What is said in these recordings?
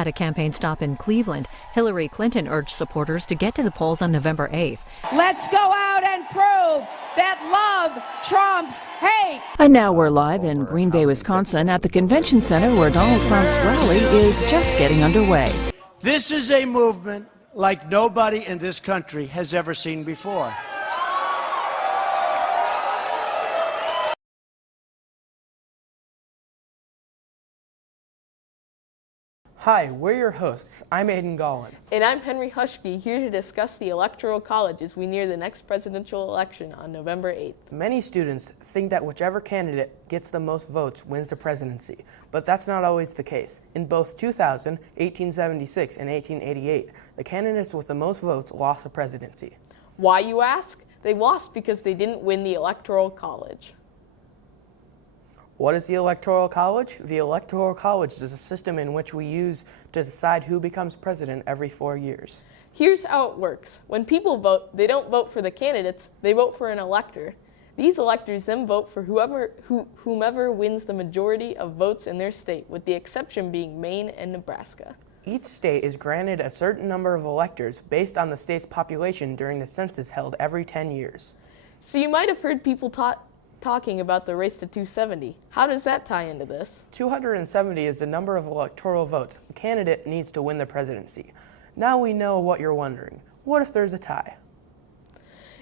At a campaign stop in Cleveland, Hillary Clinton urged supporters to get to the polls on November 8th. Let's go out and prove that love trumps hate. And now we're live in Green Bay, Wisconsin at the convention center where Donald Trump's rally is just getting underway. This is a movement like nobody in this country has ever seen before. Hi, we're your hosts. I'm Aiden Gollin. And I'm Henry Hushke, here to discuss the Electoral College as we near the next presidential election on November 8th. Many students think that whichever candidate gets the most votes wins the presidency, but that's not always the case. In both 2000, 1876, and 1888, the candidates with the most votes lost the presidency. Why, you ask? They lost because they didn't win the Electoral College. What is the Electoral College? The Electoral College is a system in which we use to decide who becomes president every 4 years. Here's how it works. When people vote, they don't vote for the candidates, they vote for an elector. These electors then vote for whomever wins the majority of votes in their state, with the exception being Maine and Nebraska. Each state is granted a certain number of electors based on the state's population during the census held every 10 years. So you might have heard people talking about the race to 270. How does that tie into this? 270 is the number of electoral votes a candidate needs to win the presidency. Now we know what you're wondering. What if there's a tie?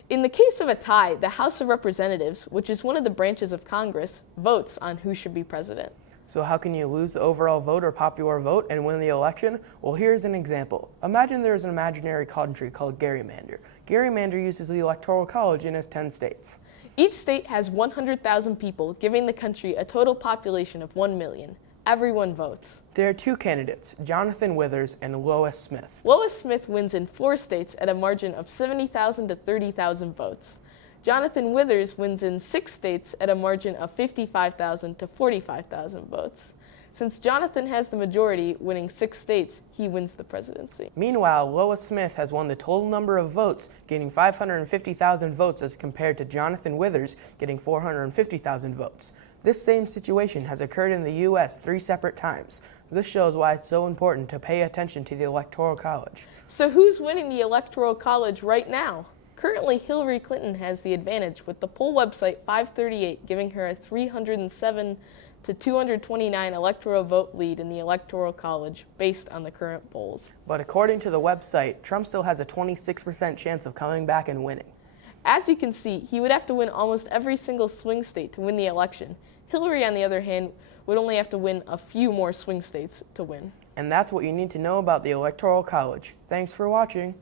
In the case of a tie, the House of Representatives, which is one of the branches of Congress, votes on who should be president. So how can you lose the overall vote or popular vote and win the election? Well, here's an example. Imagine there's an imaginary country called gerrymander. Gerrymander uses the Electoral College in its 10 states. Each state has 100,000 people, giving the country a total population of 1 million. Everyone votes. There are two candidates, Jonathan Withers and Lois Smith. Lois Smith wins in 4 states at a margin of 70,000 to 30,000 votes. Jonathan Withers wins in 6 states at a margin of 55,000 to 45,000 votes. Since Jonathan has the majority, winning 6 states, he wins the presidency. Meanwhile, Lois Smith has won the total number of votes, getting 550,000 votes as compared to Jonathan Withers getting 450,000 votes. This same situation has occurred in the U.S. 3 separate times. This shows why it's so important to pay attention to the Electoral College. So who's winning the Electoral College right now? Currently, Hillary Clinton has the advantage, with the poll website 538 giving her a 307 to 229 electoral vote lead in the Electoral College based on the current polls. But according to the website, Trump still has a 26% chance of coming back and winning. As you can see, he would have to win almost every single swing state to win the election. Hillary, on the other hand, would only have to win a few more swing states to win. And that's what you need to know about the Electoral College. Thanks for watching.